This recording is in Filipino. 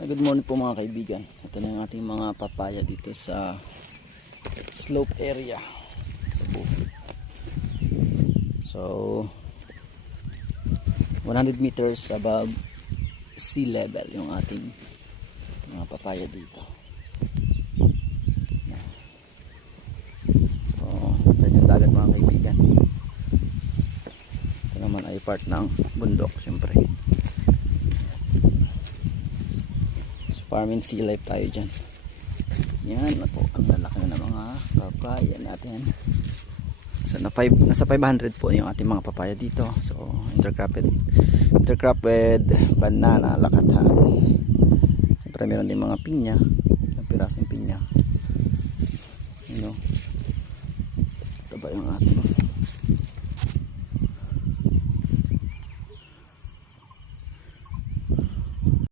Good morning po mga kaibigan. Ito na yung ating mga papaya dito sa slope area sa bukid. So 100 meters above sea level yung ating mga papaya dito. So yan yung dagat mga kaibigan. Ito naman ay part ng bundok syempre. Farm and sea life tayo dyan. Yan na po, ang lalaki na ng mga papaya natin. So nasa 500 po yung ating mga papaya dito. So intercrop with banana, lakatan. Siyempre meron din mga pinya, ng pirasong pinya. You know, ito ba yung ating